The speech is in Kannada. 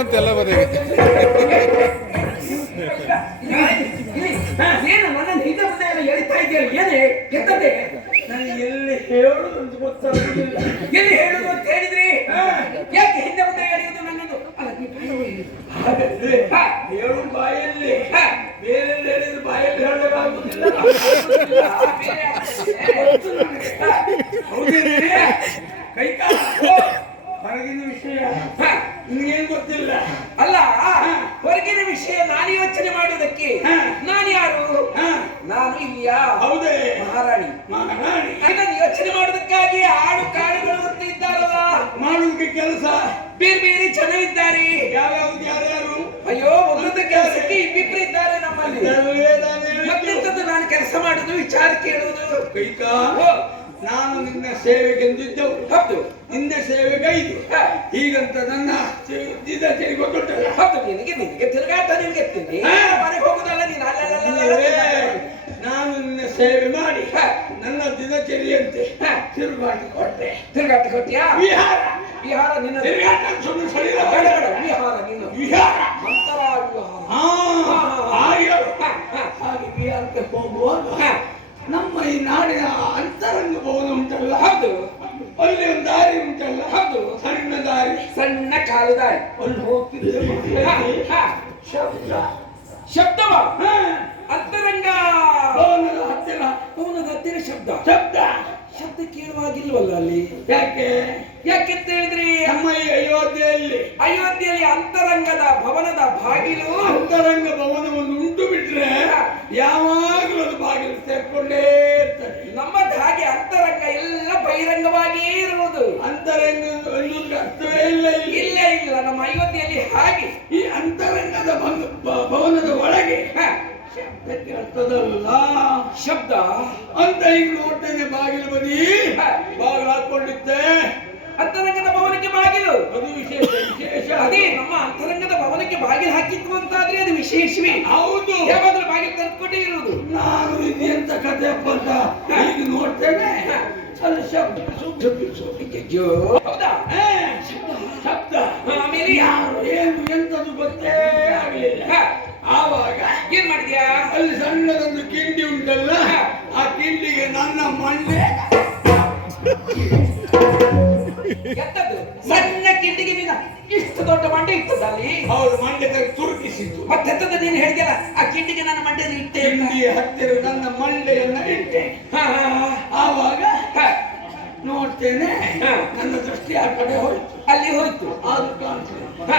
ಬಂದಂತೆಲ್ಲ ಬದಿಗೆ ಏನು ನನ್ನನ್ನು ಹಿಂದೆ ಮುಂದೆ ಎಲ್ಲ ಎಳಿತಾ ಇದೆಯಲ್ಲ, ಏನೇ ಎತ್ತದೆ? ನನಗೆ ಎಲ್ಲಿ ಹೇಳುದು ಅಂತ ಗೊತ್ತಾಗುದಿಲ್ಲ. ಎಲ್ಲಿ ಹೇಳುದು ಅಂತ ಹೇಳಿದ್ರಿ? ಯಾಕೆ ಹಿಂದೆ ಮುಂದೆ ಎಳೆಯುವುದು ನನ್ನದು? ಹಾಗಾದ್ರೆ ಹೇಳು ಬಾಯಲ್ಲಿ, ಬೇರೆ ಹೇಳಿದ್ರೆ ಬಾಯಲ್ಲಿ ಹೇಳಲಾಗುದಿಲ್ಲ. ಹೌದೇನೆ? ಕೈಕಾಲ ಹೊರಗಿನ ವಿಷಯ ನಿಮಗೇನು ಗೊತ್ತಿಲ್ಲ. ಅಲ್ಲ, ಹೊರಗಿನ ವಿಷಯ ನಾನು ಯೋಚನೆ ಮಾಡುವುದಕ್ಕೆ ನಾನು ಯಾರು? ನಾನು ಇಲ್ಲಿಯ ಹೌದೇ ಮಹಾರಾಣಿ. ಮಹಾರಾಣಿ ಇದನ್ನು ಯೋಚನೆ ಮಾಡುವುದಕ್ಕಾಗಿ ಆಡು ಕಾಡುಗಳು ಅಂತ ಇದ್ದಾರಲ್ಲ, ಮಾಡುವುದಕ್ಕೆ ಕೆಲಸ ಬೇರೆ ಬೇರೆ ಜನ ಇದ್ದಾರೆ. ಯಾವ್ಯಾವ್ದು ಯಾರ್ಯಾರು? ಅಯ್ಯೋ, ಒಂದೊಂದು ಕೆಲಸಕ್ಕೆ ಇಬ್ಬಿಬ್ರು ಇದ್ದಾರೆ ನಮ್ಮಲ್ಲಿ. ಮತ್ತೆಂತದ್ದು ನಾನು ಕೆಲಸ ಮಾಡುದು, ವಿಚಾರ ಕೇಳುವುದು. ಕೈಕಾ, ನಾನು ನಿನ್ನ ಸೇವೆಗೆಂದಿದ್ದವು. ಹೌದು, ನಿನ್ನ ಸೇವೆಗೈದು. ಹೀಗಂತ ನನ್ನ ಕೊಟ್ಟಲ್ಲ. ಹೌದು, ನಿನಗೆ ನಿನಗೆ ತಿರುಗಾಟ ನಿನಗೆ ಎತ್ತೀನಿ. ಮನೆಗೆ ಹೋಗುದಲ್ಲ ನೀನು. ನಾನು ನಿನ್ನ ಸೇವೆ ಮಾಡಿ ನನ್ನ ದಿನಚರಿಯಂತೆ ತಿರುಗಾಟ ಕೊಟ್ಟೆ. ತಿರುಗಾಟ ಕೊಟ್ಟಿಯಾ? ವಿಹಾರ ವಿಹಾರ ನಿನ್ನ ತಿರುಗಾಟ ಸುಳ್ಳು ಸರಿ. ವಿಹಾರ ನಿನ್ನ ವಿಹಾರ ಅಂತರ ವಿಹಾರ. ಹಾಗೆ ವಿಹಾರಕ್ಕೆ ಹೋಗುವಾಗ ನಮ್ಮ ಈ ನಾಡಿನ ಅಂತರಂಗ ಭವನ ಉಂಟಲ್ಲ, ಹೌದು, ಅಲ್ಲಿ ಒಂದು ದಾರಿ ಉಂಟಲ್ಲ, ಹೌದು, ಸಣ್ಣ ದಾರಿ, ಸಣ್ಣ ಕಾಲು ದಾರಿ. ಅಲ್ಲಿ ಹೋಗ್ತಿದ್ದೆ ಶಬ್ದ ಶಬ್ದವ ಅಂತರಂಗ ಭವನದ ಹತ್ತಿರ, ಭವನದ ಹತ್ತಿರ ಶಬ್ದ. ಶಬ್ದ ಶಬ್ದ ಕೇಳುವಾಗಿಲ್ವಲ್ಲ ಅಲ್ಲಿ? ಯಾಕೆ ಯಾಕೆಂತ ಹೇಳಿದ್ರಿ, ನಮ್ಮ ಈ ಅಯೋಧ್ಯೆಯಲ್ಲಿ ಅಂತರಂಗದ ಭವನದ ಬಾಗಿಲು, ಅಂತರಂಗ ಭವನವನ್ನು ಉಂಟು ಬಿಟ್ರೆ ಯಾವಾಗಲೂ ಅದು ಬಾಗಿಲು ಸೇರ್ಕೊಂಡೇ ಇರ್ತದೆ. ನಮ್ಮದು ಹಾಗೆ ಅಂತರಂಗ ಎಲ್ಲ ಬಹಿರಂಗವಾಗಿಯೇ ಇರುವುದು. ಅಂತರಂಗ ಅರ್ಥವೇ ಇಲ್ಲ. ಇಲ್ಲ ಇಲ್ಲ, ನಮ್ಮ ಅಯೋಧ್ಯೆಯಲ್ಲಿ ಹಾಗೆ ಈ ಅಂತರಂಗದ ಭವನದ ಒಳಗೆ ಶಬ್ದ ಕೇಳ್ತದಲ್ಲ. ಶಬ್ದ ಅಂತ ಈಗ ನೋಡ್ತೇನೆ, ಬಾಗಿಲು ಬದಿ ಬಾಗಿಲು ಹಾಕೊಂಡಿದ್ದೆ. ಅಂತರಂಗದ ಭವನಕ್ಕೆ ಬಾಗಿಲು, ಅದು ವಿಶೇಷ. ಅದೇ ನಮ್ಮ ಅಂತರಂಗದ ಭವನಕ್ಕೆ ಬಾಗಿಲು ಹಾಕಿತ್ತು ಅಂತಾದ್ರೆ ಅದು ವಿಶೇಷವೇ. ಹೌದು, ಯಾವಾಗಲೂ ಬಾಗಿಲು ತೆರೆದುಕೊಂಡೇ ಇರುವುದು. ನಾನು ಇದೆಂತ ಕಥೆ ಅಂತ ಈಗ ನೋಡ್ತೇನೆ. ಅಲ್ಲಿ ಶಬ್ದ ಹೌದಾ? ಶಬ್ದ ಆಮೇಲೆ ಯಾರು ಏನು ಎಂತದು ಗೊತ್ತೇ ಆಗಲಿಲ್ಲ. ಆವಾಗ ಏನ್ ಮಾಡಿದ್ಯಾ? ಅಲ್ಲಿ ಸಣ್ಣದೊಂದು ಕಿಂಡಿ ಉಂಟಲ್ಲ, ಆ ಕಿಂಡಿಗೆ ನನ್ನ ಮಂಡೆ. ಎಂತದ್ದು? ಸಣ್ಣ ಕಿಂಡಿಗೆ ನಿನ್ನ ಇಷ್ಟು ದೊಡ್ಡ ಮಂಡೆ ಇರ್ತದ ಅಲ್ಲಿ? ಹೌದು, ಮಂಡೆ ತುರುಕಿಸಿತು. ಮತ್ತೆಂತದ್ದು ನೀನು ಹೇಳಿದ್ಯಲ್ಲ, ಆ ಕಿಂಡಿಗೆ ನನ್ನ ಮಂಡೆಯನ್ನು ಇಟ್ಟೆ. ಕಿಂಡಿ ಹತ್ತಿರ ನನ್ನ ಮಂಡೆಯನ್ನ ಇಟ್ಟೆ. ಆವಾಗ ನೋಡ್ತೇನೆ, ನನ್ನ ದೃಷ್ಟಿ ಆ ಕಡೆ ಹೋಯ್ತು. ಅಲ್ಲಿ ಹೋಯ್ತು. ಆದ್ರೂ ಕಾಣಿಸ್ಲಿಲ್ಲ.